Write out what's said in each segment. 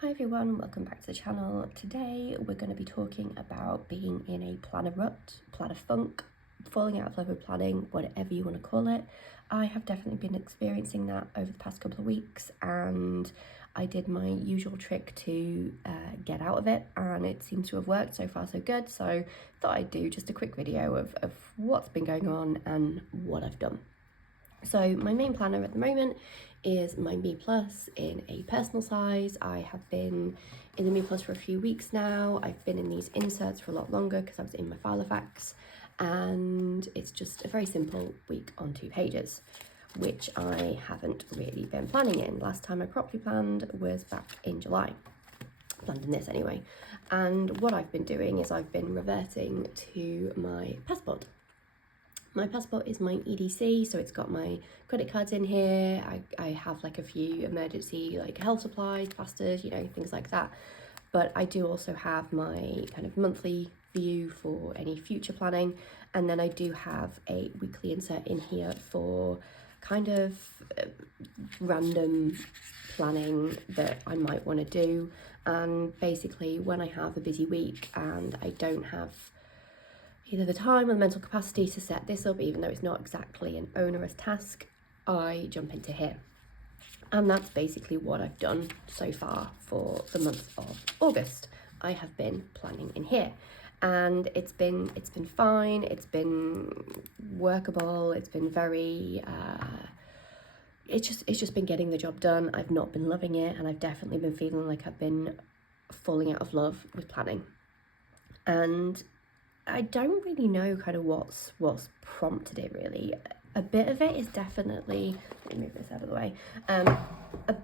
Hi everyone, welcome back to the channel. Today we're going to be talking about being in a planner rut, planner funk, falling out of love with planning, whatever you want to call it. I have definitely been experiencing that over the past couple of weeks, and I did my usual trick to get out of it, and it seems to have worked. So far so good, so thought I'd do just a quick video of what's been going on and what I've done. So my main planner at the moment is my Me Plus in a personal size. I have been in the Me Plus for a few weeks now. I've been in these inserts for a lot longer because I was in my Filofax, and it's just a very simple week on 2 pages, which I haven't really been planning in. Last time I properly planned was back in July. Planned in this anyway. And what I've been doing is I've been reverting to my passport. My passport is my EDC, so it's got my credit cards in here. I have like a few emergency like health supplies, plasters, you know, things like that. But I do also have my kind of monthly view for any future planning. And then I do have a weekly insert in here for kind of random planning that I might want to do. And basically when I have a busy week and I don't have either the time or the mental capacity to set this up, even though it's not exactly an onerous task, I jump into here. And that's basically what I've done so far for the month of August. I have been planning in here, and it's been fine. It's been workable. It's been very it's just been getting the job done. I've not been loving it, and I've definitely been feeling like I've been falling out of love with planning. And I don't really know kind of what's prompted it really. A bit of it is definitely, let me move this out of the way. A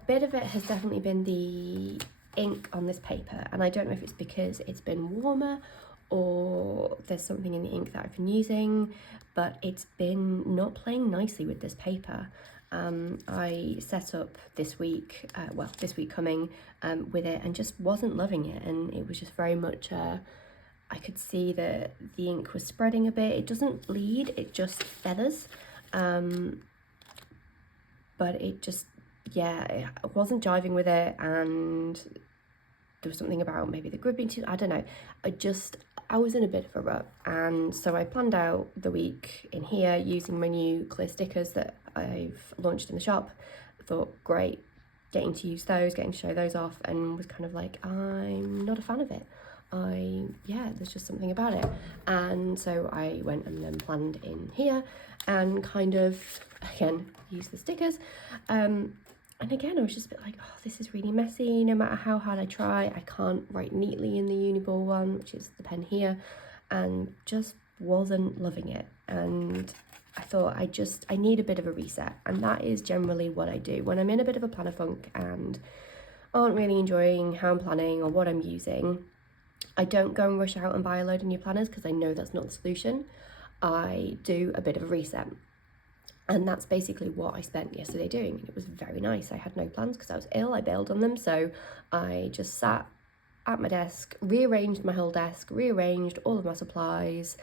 bit of it has definitely been the ink on this paper, and I don't know if it's because it's been warmer or there's something in the ink that I've been using, but it's been not playing nicely with this paper. I set up this week, this week coming with it, and just wasn't loving it, and it was just very much I could see that the ink was spreading a bit. It doesn't bleed, it just feathers. But it just, yeah, I wasn't jiving with it, and there was something about maybe the gripping too, I don't know. I was in a bit of a rut, and so I planned out the week in here using my new clear stickers that I've launched in the shop. I thought, great, getting to use those, getting to show those off, and was kind of like, I'm not a fan of it. There's just something about it. And so I went and then planned in here and kind of, again, use the stickers. And again, I was just a bit like, oh, this is really messy. No matter how hard I try, I can't write neatly in the Uniball one, which is the pen here, and just wasn't loving it. And I thought I need a bit of a reset. And that is generally what I do when I'm in a bit of a planner funk and aren't really enjoying how I'm planning or what I'm using. I don't go and rush out and buy a load of new planners because I know that's not the solution. I do a bit of a reset. And that's basically what I spent yesterday doing. And it was very nice. I had no plans because I was ill. I bailed on them. So I just sat at my desk, rearranged my whole desk, rearranged all of my supplies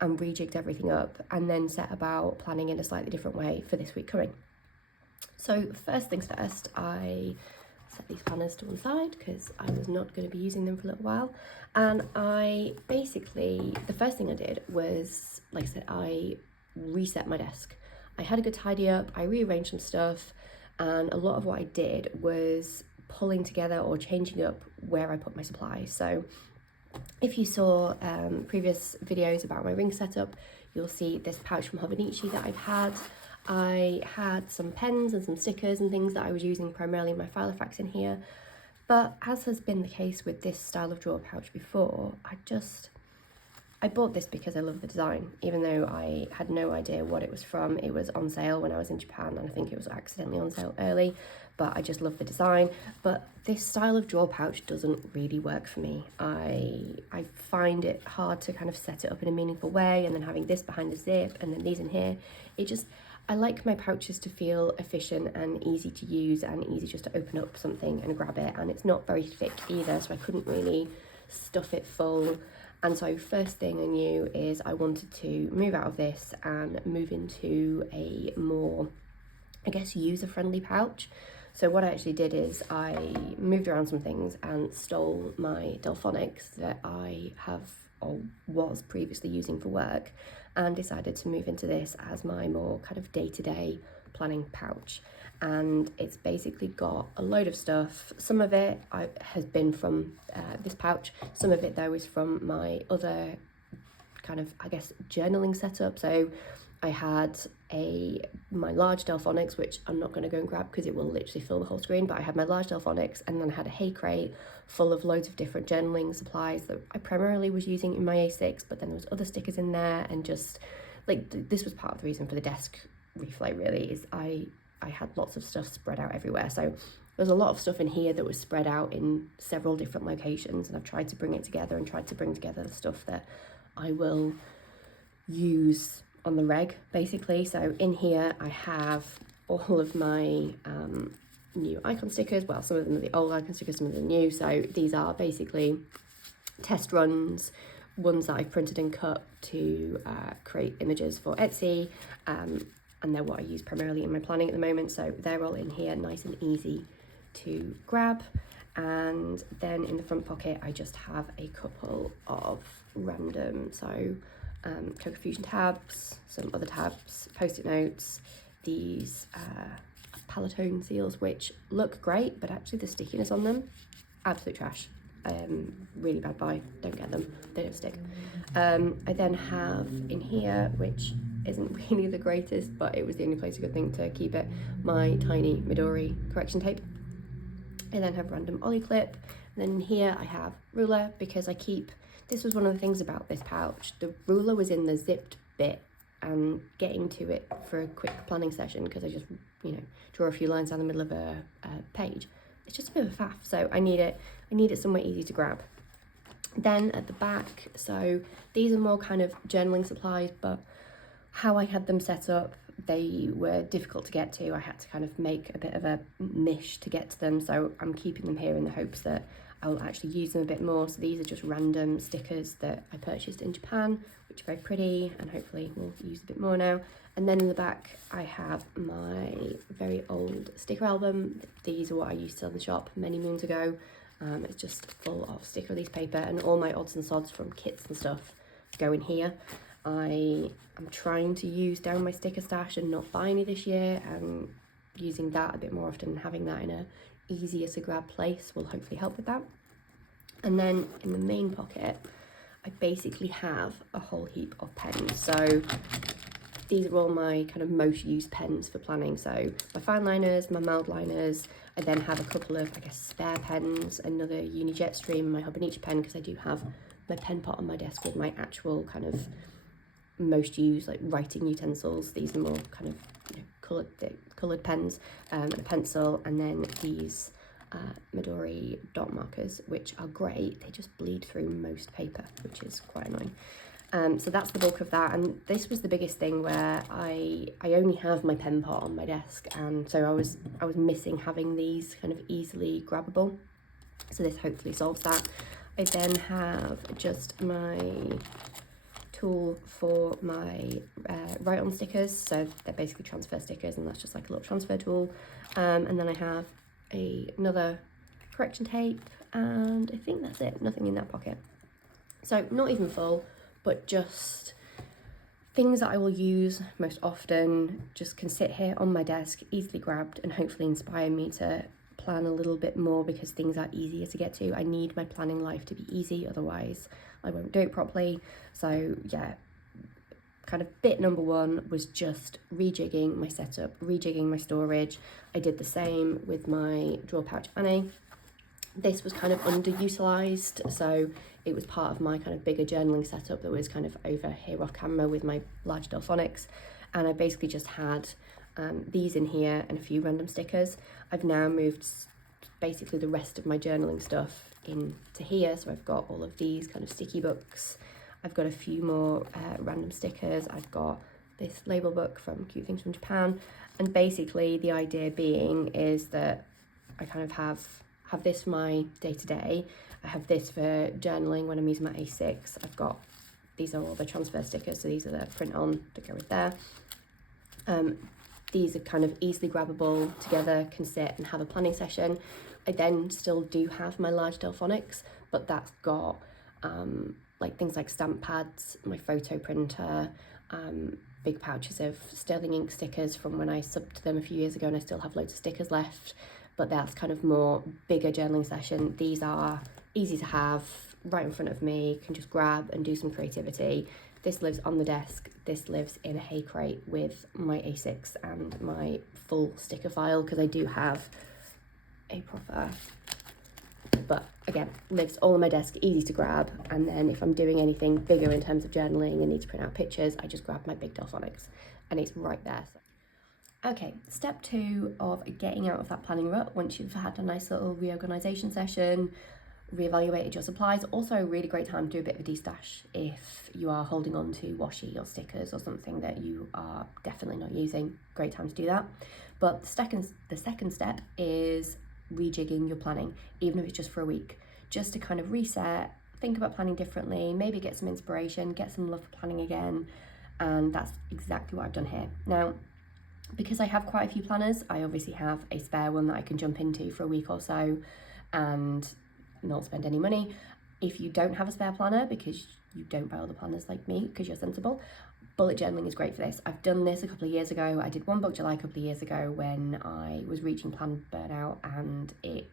and rejigged everything up, and then set about planning in a slightly different way for this week coming. So first things first, I set these planners to one side because I was not going to be using them for a little while. And I basically, the first thing I did was, like I said, I reset my desk. I had a good tidy up, I rearranged some stuff, and a lot of what I did was pulling together or changing up where I put my supplies. So if you saw previous videos about my ring setup, you'll see this pouch from Hobonichi that I've had. I had some pens and some stickers and things that I was using primarily in my Filofax in here. But as has been the case with this style of drawer pouch before, I bought this because I love the design, even though I had no idea what it was from. It was on sale when I was in Japan, and I think it was accidentally on sale early, but I just love the design. But this style of drawer pouch doesn't really work for me. I find it hard to kind of set it up in a meaningful way, and then having this behind the zip and then these in here, I like my pouches to feel efficient and easy to use and easy just to open up something and grab it, and it's not very thick either, so I couldn't really stuff it full. And so first thing I knew is I wanted to move out of this and move into a more, I guess, user-friendly pouch. So what I actually did is I moved around some things and stole my Delphonics that I have or was previously using for work, and decided to move into this as my more kind of day-to-day planning pouch. And it's basically got a load of stuff. Some of it has been from this pouch. Some of it though is from my other kind of, I guess, journaling setup. So I had my large Delphonics, which I'm not going to go and grab because it will literally fill the whole screen, but I had my large Delphonics, and then I had a hay crate full of loads of different journaling supplies that I primarily was using in my A6, but then there was other stickers in there, and just like this was part of the reason for the desk reflow really, is I had lots of stuff spread out everywhere. So there's a lot of stuff in here that was spread out in several different locations, and I've tried to bring it together and tried to bring together the stuff that I will use on the reg, basically. So in here I have all of my new icon stickers. Well, some of them are the old icon stickers, some of them are new. So these are basically test runs, ones that I've printed and cut to create images for Etsy, and they're what I use primarily in my planning at the moment. So they're all in here, nice and easy to grab. And then in the front pocket I just have a couple of random, so Coca Fusion tabs, some other tabs, post-it notes, these Palatone seals, which look great, but actually the stickiness on them, absolute trash. Really bad buy, don't get them, they don't stick. I then have in here, which isn't really the greatest, but it was the only place a good thing to keep it, my tiny Midori correction tape. I then have random ollie clip, and then in here I have ruler, because this was one of the things about this pouch, the ruler was in the zipped bit, and getting to it for a quick planning session, because I just, draw a few lines down the middle of a page, it's just a bit of a faff, so I need it somewhere easy to grab. Then at the back, so these are more kind of journaling supplies, but how I had them set up, they were difficult to get to. I had to kind of make a bit of a mish to get to them, so I'm keeping them here in the hopes that I'll actually use them a bit more. So these are just random stickers that I purchased in Japan, which are very pretty, and hopefully we'll use a bit more now. And then in the back I have my very old sticker album. These are what I used to sell in the shop many moons ago. It's just full of sticker release paper, and all my odds and sods from kits and stuff go in here. I am trying to use down my sticker stash and not buy any this year, and using that a bit more often, having that in a easier to grab place will hopefully help with that. And then in the main pocket I basically have a whole heap of pens. So these are all my kind of most used pens for planning. So my fine liners, my mild liners. I then have a couple of, I guess, spare pens, another Uni Jetstream, my Hobonichi pen, because I do have my pen pot on my desk with my actual kind of most used like writing utensils. These are more kind of coloured pens, and a pencil, and then these Midori dot markers, which are great. They just bleed through most paper, which is quite annoying. So that's the bulk of that, and this was the biggest thing where I only have my pen pot on my desk, and so I was missing having these kind of easily grabbable. So this hopefully solves that. I then have just my tool for my write-on stickers, so they're basically transfer stickers, and that's just like a little transfer tool. And then I have another correction tape, and I think that's it, nothing in that pocket. So not even full, but just things that I will use most often, just can sit here on my desk, easily grabbed, and hopefully inspire me to plan a little bit more, because things are easier to get to. I need my planning life to be easy, otherwise I won't do it properly. So yeah, kind of bit number one was just rejigging my setup, rejigging my storage. I did the same with my drawer pouch Annie. This was kind of underutilized, so it was part of my kind of bigger journaling setup that was kind of over here off camera with my large Delphonics, and I basically just had these in here and a few random stickers. I've now moved basically the rest of my journaling stuff into here, so I've got all of these kind of sticky books. I've got a few more random stickers. I've got this label book from Cute Things from Japan, and basically the idea being is that I kind of have this for my day-to-day. I have this for journaling when I'm using my A6. These are all the transfer stickers, so these are the print on that go with there. these are kind of easily grabbable together, can sit and have a planning session. I then still do have my large Delphonics, but that's got like things like stamp pads, my photo printer, big pouches of sterling ink stickers from when I subbed them a few years ago, and I still have loads of stickers left, but that's kind of more bigger journaling session. These are easy to have right in front of me, can just grab and do some creativity. This lives on the desk, this lives in a hay crate with my A6 and my full sticker file, because I do have a proper, but again, lives all on my desk, easy to grab. And then if I'm doing anything bigger in terms of journaling and need to print out pictures, I just grab my big Delphonics and it's right there. Okay, step 2 of getting out of that planning rut, once you've had a nice little reorganisation session, reevaluated your supplies. Also a really great time to do a bit of a de-stash if you are holding on to washi or stickers or something that you are definitely not using. Great time to do that. But the second step is rejigging your planning, even if it's just for a week, just to kind of reset, think about planning differently, maybe get some inspiration, get some love for planning again. And that's exactly what I've done here. Now, because I have quite a few planners, I obviously have a spare one that I can jump into for a week or so and not spend any money. If you don't have a spare planner, because you don't buy all the planners like me, because you're sensible, bullet journaling is great for this. I've done this a couple of years ago. I did one book July a couple of years ago when I was reaching plan burnout, and it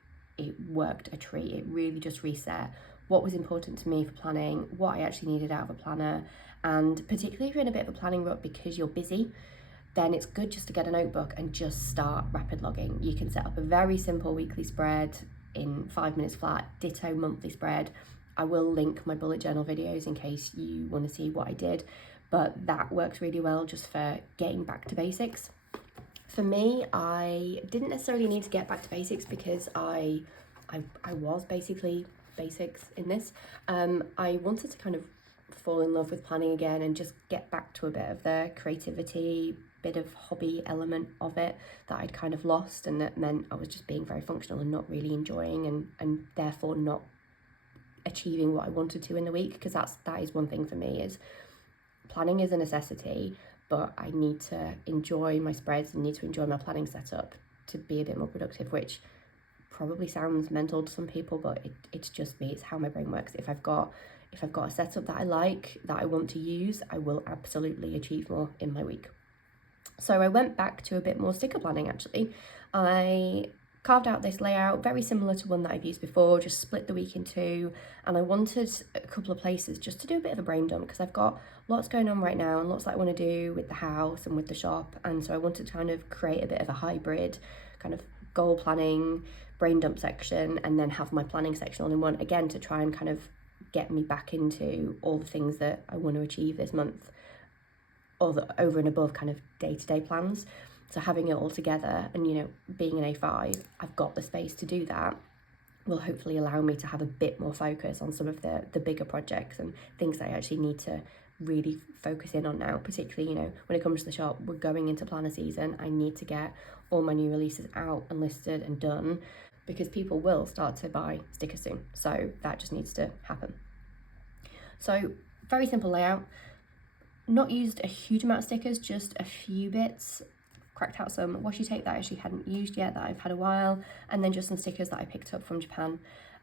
worked a treat. It really just reset what was important to me for planning, what I actually needed out of a planner. And particularly if you're in a bit of a planning rut because you're busy, then it's good just to get a notebook and just start rapid logging. You can set up a very simple weekly spread in 5 minutes flat, ditto monthly spread. I will link my bullet journal videos in case you want to see what I did, but that works really well just for getting back to basics. For me, I didn't necessarily need to get back to basics because I was basically basics in this. I wanted to kind of fall in love with planning again and just get back to a bit of the creativity, bit of hobby element of it that I'd kind of lost, and that meant I was just being very functional and not really enjoying and therefore not achieving what I wanted to in the week, because that is one thing for me, is planning is a necessity, but I need to enjoy my spreads and need to enjoy my planning setup to be a bit more productive, which probably sounds mental to some people, but it's just me. It's how my brain works. If I've got a setup that I like, that I want to use, I will absolutely achieve more in my week. So I went back to a bit more sticker planning actually. I carved out this layout very similar to one that I've used before, just split the week in two, and I wanted a couple of places just to do a bit of a brain dump, because I've got lots going on right now and lots that I want to do with the house and with the shop, and so I wanted to kind of create a bit of a hybrid kind of goal planning, brain dump section, and then have my planning section all in one, again to try and kind of get me back into all the things that I want to achieve this month, or the over and above kind of day-to-day plans. So having it all together and, you know, being an A5, I've got the space to do that, will hopefully allow me to have a bit more focus on some of the bigger projects and things that I actually need to really focus in on now. Particularly, you know, when it comes to the shop, we're going into planner season. I need to get all my new releases out and listed and done, because people will start to buy stickers soon. So that just needs to happen. So very simple layout. Not used a huge amount of stickers, just a few bits. Cracked out some washi tape that I actually hadn't used yet, that I've had a while, and then just some stickers that I picked up from Japan.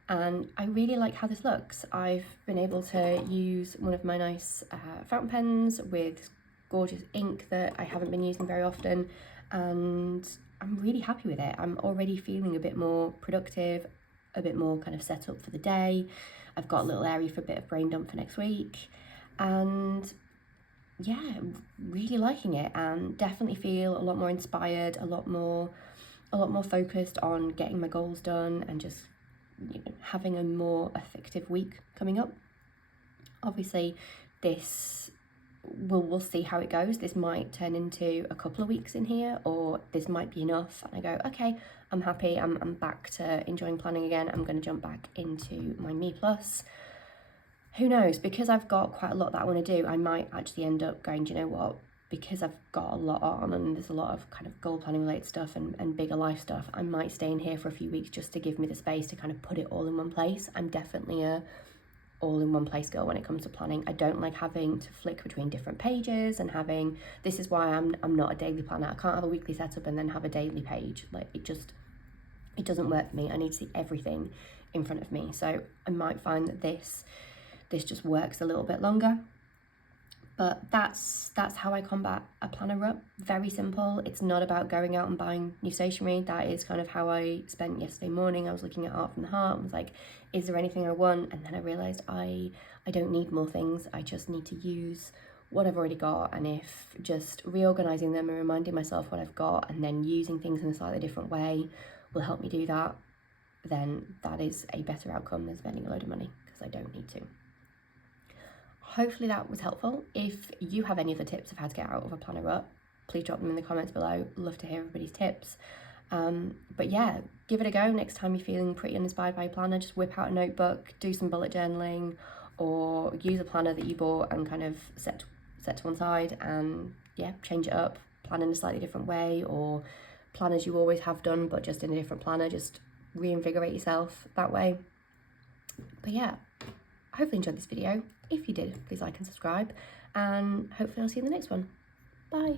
And I really like how this looks. I've been able to use one of my nice fountain pens with gorgeous ink that I haven't been using very often, and I'm really happy with it. I'm already feeling a bit more productive, a bit more kind of set up for the day. I've got a little area for a bit of brain dump for next week, and yeah, really liking it, and definitely feel a lot more inspired, a lot more focused on getting my goals done, and just, you know, having a more effective week coming up. Obviously, this we'll see how it goes. This might turn into a couple of weeks in here, or this might be enough and I go, okay, I'm happy, I'm back to enjoying planning again. I'm going to jump back into my Me Plus. Who knows? Because I've got quite a lot that I want to do, I might actually end up going, do you know what, because I've got a lot on and there's a lot of kind of goal planning related stuff and bigger life stuff, I might stay in here for a few weeks just to give me the space to kind of put it all in one place. I'm definitely a all in one place girl when it comes to planning. I don't like having to flick between different pages and having, this is why I'm not a daily planner. I can't have a weekly setup and then have a daily page. Like it doesn't work for me. I need to see everything in front of me. So I might find that this just works a little bit longer. But that's how I combat a planner rut. Very simple. It's not about going out and buying new stationery. That is kind of how I spent yesterday morning. I was looking at Art from the Heart and was like, is there anything I want? And then I realised I don't need more things. I just need to use what I've already got. And if just reorganising them and reminding myself what I've got and then using things in a slightly different way will help me do that, then that is a better outcome than spending a load of money, because I don't need to. Hopefully that was helpful. If you have any other tips of how to get out of a planner rut, please drop them in the comments below. Love to hear everybody's tips. But yeah, give it a go. Next time you're feeling pretty uninspired by a planner, just whip out a notebook, do some bullet journaling, or use a planner that you bought and kind of set to one side, and yeah, change it up, plan in a slightly different way, or plan as you always have done but just in a different planner. Just reinvigorate yourself that way. But yeah, I hopefully enjoyed this video. If you did, please like and subscribe, and hopefully I'll see you in the next one. Bye.